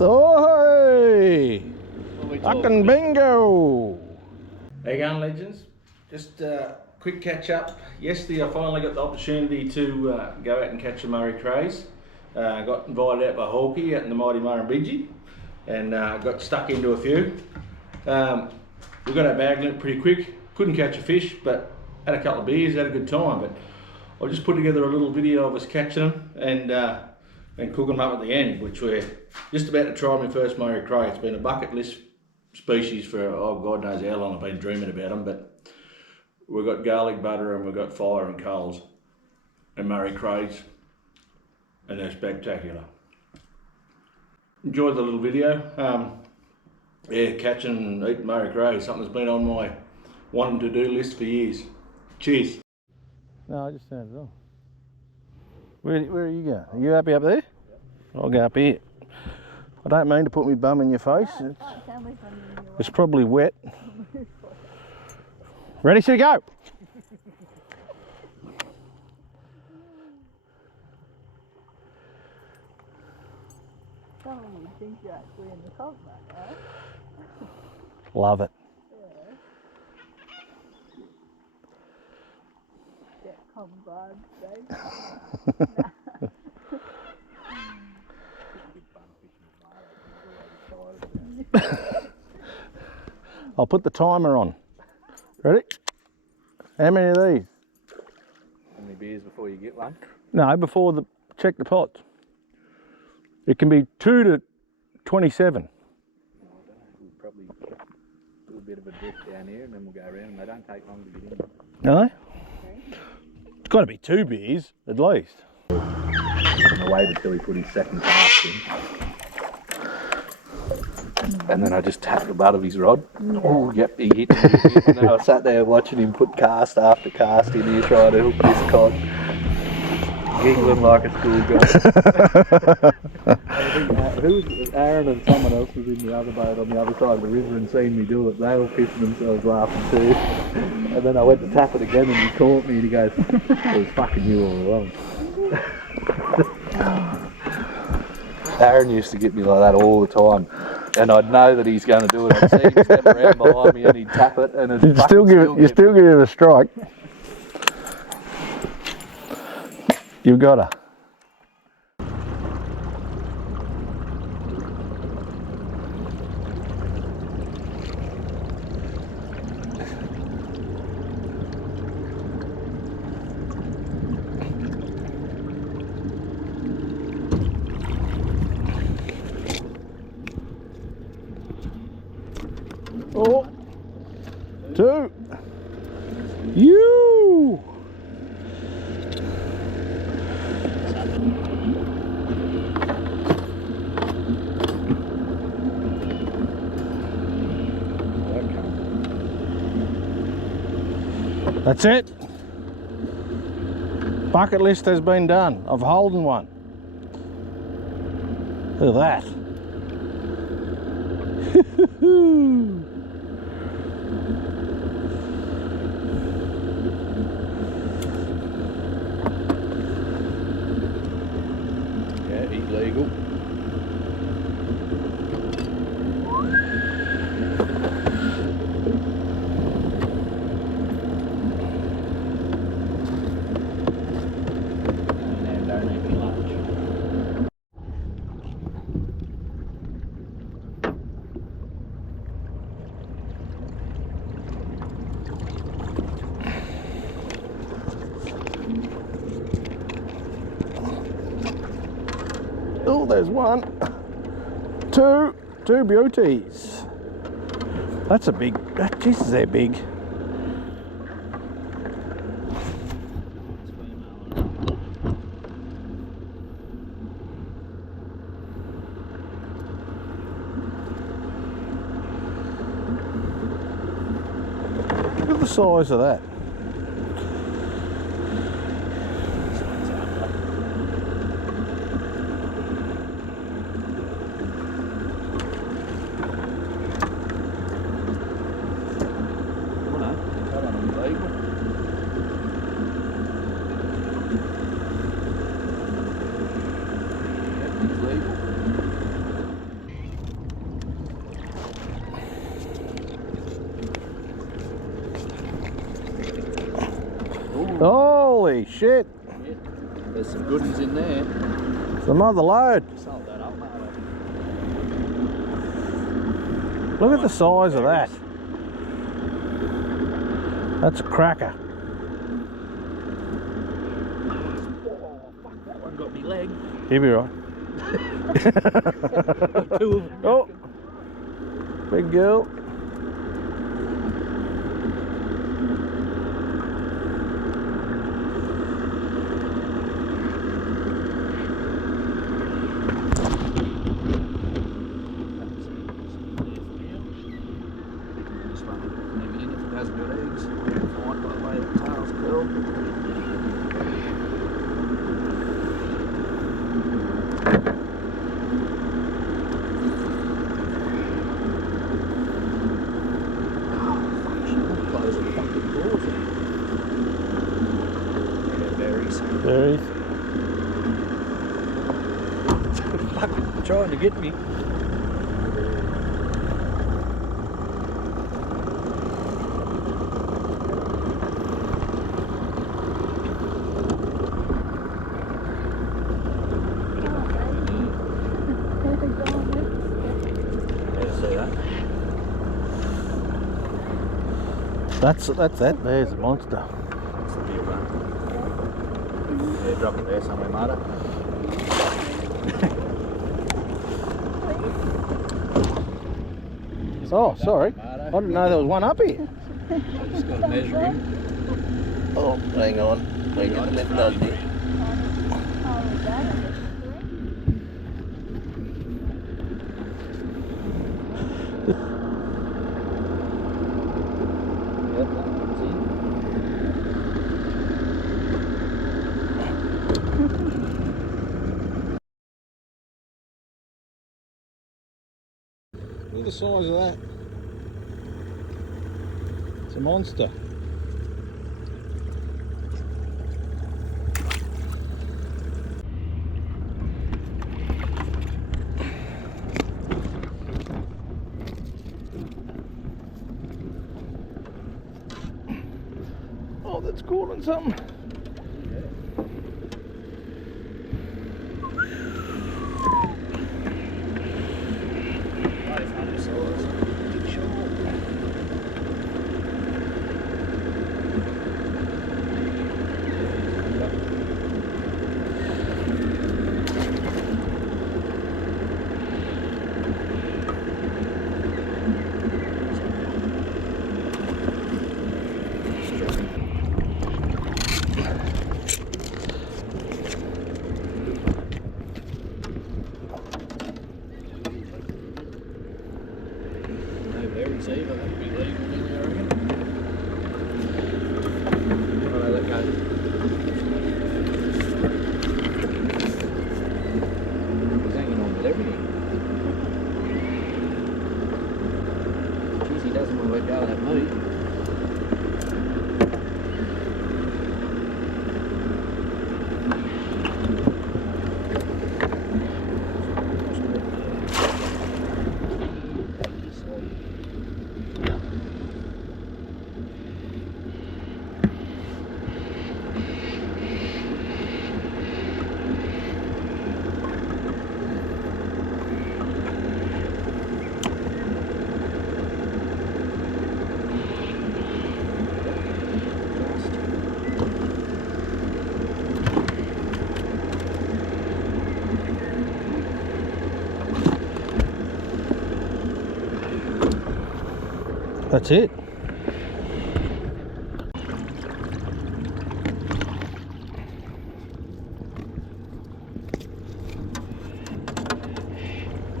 Oh, fucking bingo! How you going, legends? Just quick catch up. Yesterday I finally got the opportunity to go out and catch a Murray crays. Got invited out by Hawkey out in the mighty Murrumbidgee and got stuck into a few. We got our bag limit pretty quick. Couldn't catch a fish, but had a couple of beers, had a good time. But I just put together a little video of us catching them and cooking them up at the end, which we're just about to try my first Murray cray. It's been a bucket list species for, oh God knows how long I've been dreaming about them, but we've got garlic butter and we've got fire and coals and Murray crays, and they're spectacular. Enjoyed the little video. Yeah, catching and eating Murray crays, something that's been on my wanting to do list for years. Cheers. No, I just turned it on. Where are you going? Are you happy up there? Yep. I'll go up here. I don't mean to put my bum in your face. It's probably wet. Ready, set, go! Someone would think you're actually in the cog, mate, right? Love it. Yeah. Get cog vibes, babe. I'll put the timer on. Ready? How many of these? How many beers before you get one? No, before the check the pots. It can be 2 to 27. I don't know, we'll probably do a bit of a drift down here and then we'll go around, and they don't take long to get in. No? It's got to be 2 beers at least. I waited till he put his second cast in. And then I just tapped the butt of his rod. Oh, yep, he hit me a bit. And then I sat there watching him put cast after cast in here trying to hook this cod. Giggling like a schoolgirl. I think who was Aaron and someone else was in the other boat on the other side of the river and seen me do it. They were pissing themselves laughing too. And then I went to tap it again and he caught me and he goes, it was fucking you all along. Aaron used to get me like that all the time. And I'd know that he's going to do it. I'd see him step around behind me and he'd tap it and it'd still give it a strike. You've got her. Oh, 2. You. That's it. Bucket list has been done. I've holden one. Look at that. Yeah, he's legal. Oh, there's 1, 2 beauties. That's a big, Jesus, they're big. Look at the size of that. Holy shit! Yeah. There's some good ones in there. It's the mother load. Sold that up, mate. Look at the size of that. That's a cracker. Oh, fuck, that one got me leg. He'll be right. Two of them. Oh, big girl. This one, maybe in if it hasn't got eggs. Fine by the way the tail's curled. Berries. Fucking trying to get me. That's it. There's a monster. That's the big one. Yeah, drop it there somewhere, Marta. Oh, sorry. I didn't know there was one up here. I just got to measure him. Oh, hang on. Hang on. Let does it. Yep, that one's in. Look at the size of that. It's a monster. Oh, that's calling something. Berries either, that'd be legal nearly, I reckon. Righto, let go. He's hanging on with everything. Jeez, he doesn't want to let go of that meat. That's it.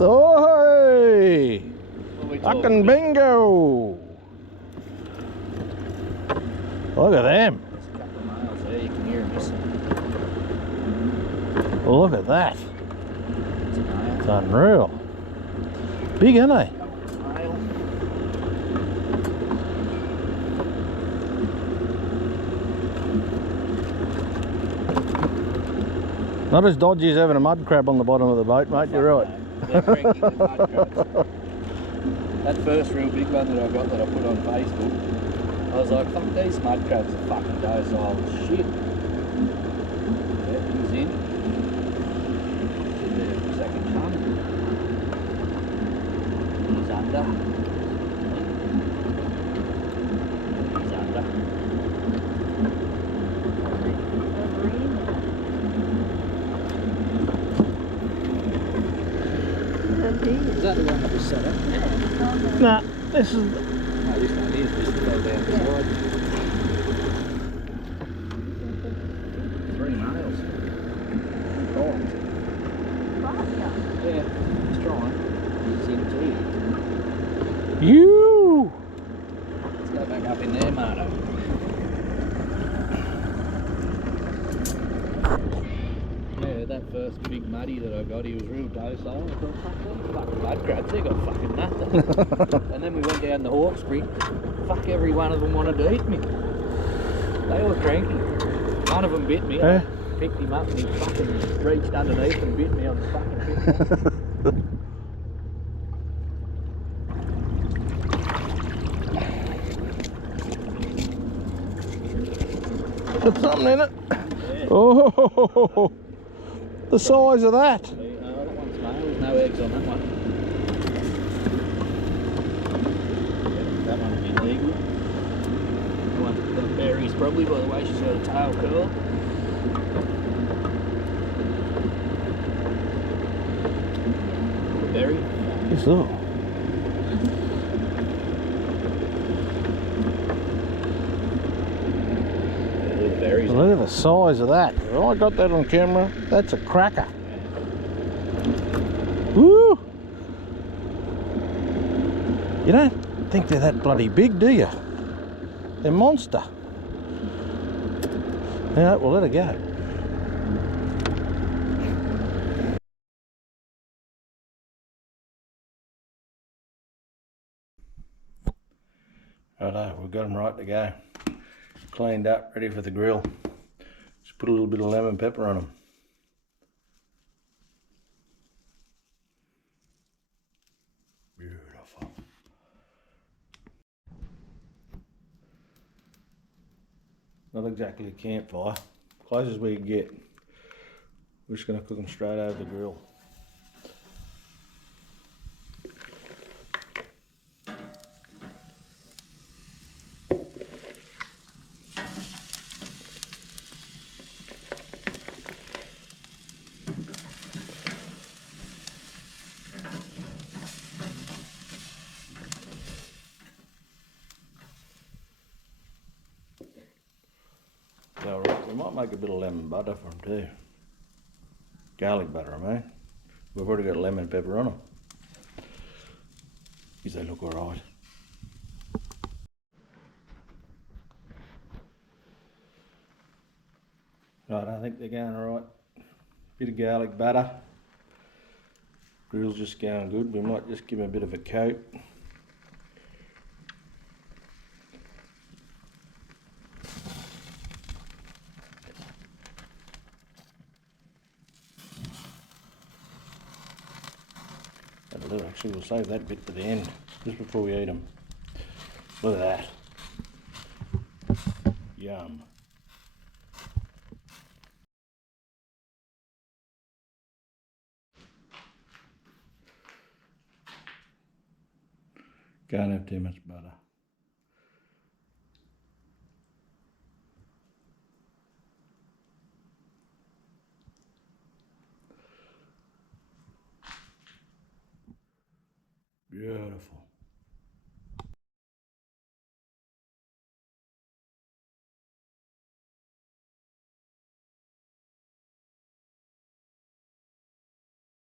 Oh, hey! Fucking bingo! Look at them. There's a couple of males there, you can hear them hissing. Look at that. It's a male. It's unreal. Big, aren't they? Male. Not as dodgy as having a mud crab on the bottom of the boat, mate, you're right. They're cranky, they're mud crabs. That first real big one that I got that I put on Facebook, I was like, fuck, these mud crabs are fucking docile as shit. He's in. Second ton. He's under. He's under. Is that the one that was set up? Nah, this is. No, this one is just to go down the side. 3 males. Oh. Yeah, he's trying. He's in too. You! Let's go back up in there, Marto. Yeah, that first big muddy that I got, he was real docile. I thought, fuck them fucking mud crabs, they got fucking nothing. And then we went down the Hawkesbury. Fuck, every one of them wanted to eat me. They were cranky. One of them bit me. Yeah. I picked him up and he fucking reached underneath and bit me on the fucking picture. Got something in it. Yeah. Oh, the size of that. That one's male, there's no eggs on that one. That one would be legal. That one, the berries probably, by the way she's got a tail curl. The berry. Yes, look. Berries. Look at the size of that. Oh, I got that on camera. That's a cracker. Woo! You don't think they're that bloody big, do you? They're monster. Yeah, we'll let it go. Righto, we've got them right to go. Cleaned up, ready for the grill. Just put a little bit of lemon pepper on them. Beautiful. Not exactly a campfire, close as we can get. We're just going to cook them straight over the grill. Alright, we might make a bit of lemon butter for them too. Garlic butter, I mean. We've already got lemon pepper on them. Because they look alright. Right, I think they're going alright. Bit of garlic butter. Grill's just going good. We might just give them a bit of a coat. Actually, we'll save that bit to the end, just before we eat them. Look at that. Yum. Can't have too much butter. Beautiful.